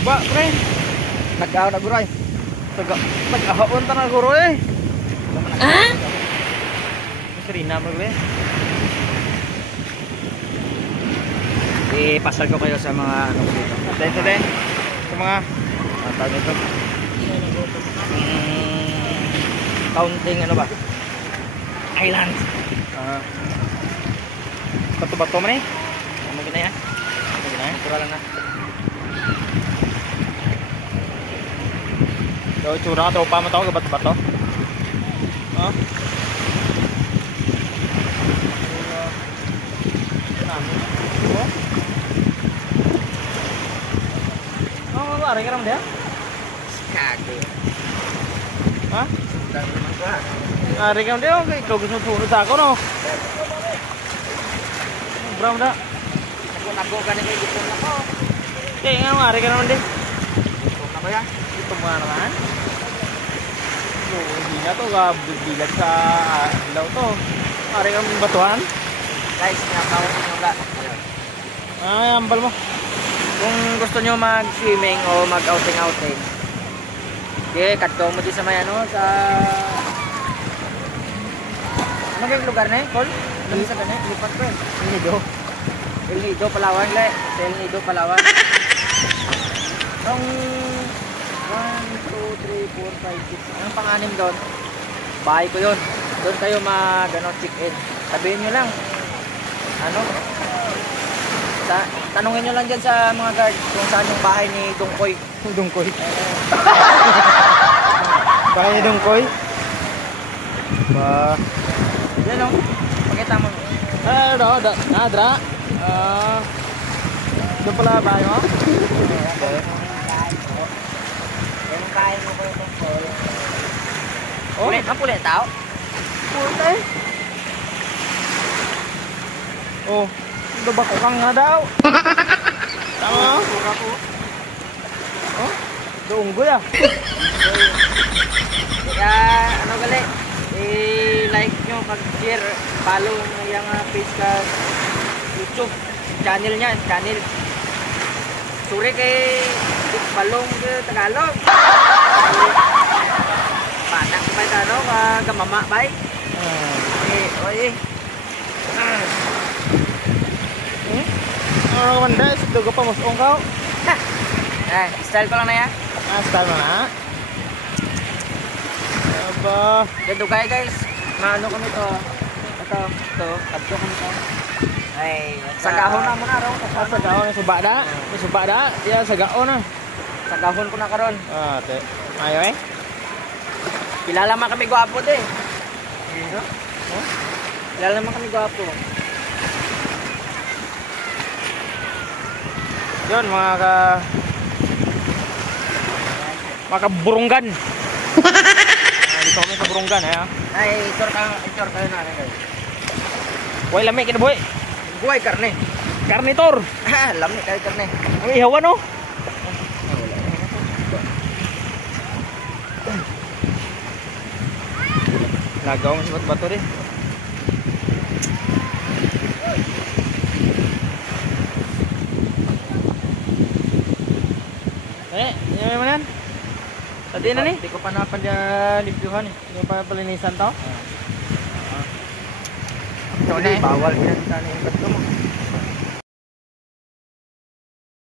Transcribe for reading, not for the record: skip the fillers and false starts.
Suba pre. Nag-aw na guray. Nag-ahon ta na guray. Ah? Serina mo guray. Ipasal ko kayo sa mga ano dito. Dito din. Sa mga tawag nito. Counting ano ba? Island. Bato-bato man eh. Ano gina yan? Ano gina yan? Tura lang na. So, tsura ka. Taupa mo ito. Bato-bato. Ari ka naman dia? Kago. Ha? Ari ka naman dia? Ikaw gusto sunod sa ako no? Bram da? Nago ka na kayo gusto na ko. Kaya nga ari ka naman dia? Gusto na ba yan? Gusto mo na naman? Hindi na to. Bilag sa ilaw to. Ari ka naman batuhan? Guys, nakakawin nyo nga. Ay, ambal mo. Kung gusto nyo mag-swimming o mag-outing-outing, okay, katko mo din sa may ano, sa... Ano kayong lugar na eh, Col? Ano sa ganyan? Lipat ko eh. El Nido. El Nido, Palawan. Sa El Nido, Palawan. Nung 1, 2, 3, 4, 5, 6. Anong pang-anim doon? Bahay ko yun. Doon kayo mag-check-in. Sabihin nyo lang. Ano? Tanungin nyo lang dyan sa mga guard kung saan yung bahay ni Dungkoy. Dungkoy? Bahay ni Dungkoy? Ba... Yan o. Pakita mo. Nadra. Doon pala bahay mo? Yung bahay mo ko yung Dungkoy. Pulit? Ang pulit tao? Pulit eh. Oh. Diba ko kang nga daw? Tama? Suka ko. Oh? Doonggoy ah. Kaya ano gali? I-like nyo, pag-share, follow yung page ka YouTube. Channel niya, channel. Suri kay Balong Tagalog. Patak ba ito ano? Gamama ba? Oy. Ano ka manda? Dugo pa musong ka? Style ko lang na yan. Style mo na? Aba. Dugay guys. Maano kami to? Ito. Kadto kami to. Ay, sagahon na mo na raw. Sagahon na subada. Subada. Yan, sagahon na. Sagahon ko na karon. Ate. Ayo eh. Kilala man kami gwapo de. Kilala man kami gwapo. Yun mga kaburunggan. Dito kami sa burunggan eh. Ay, itor kayo na guys. Buhay lami kinabuhi. Buhay karne. Karnitor. Lami kayo karne. Ang ihawan no? Lagaw mo si bato rin. Yan mo yan. Tadi na ni. Hindi ko pa napan-libyuhan eh. Hindi ko pa palinisan to. Ito na eh. Bawal yan. Sana yung bato mo.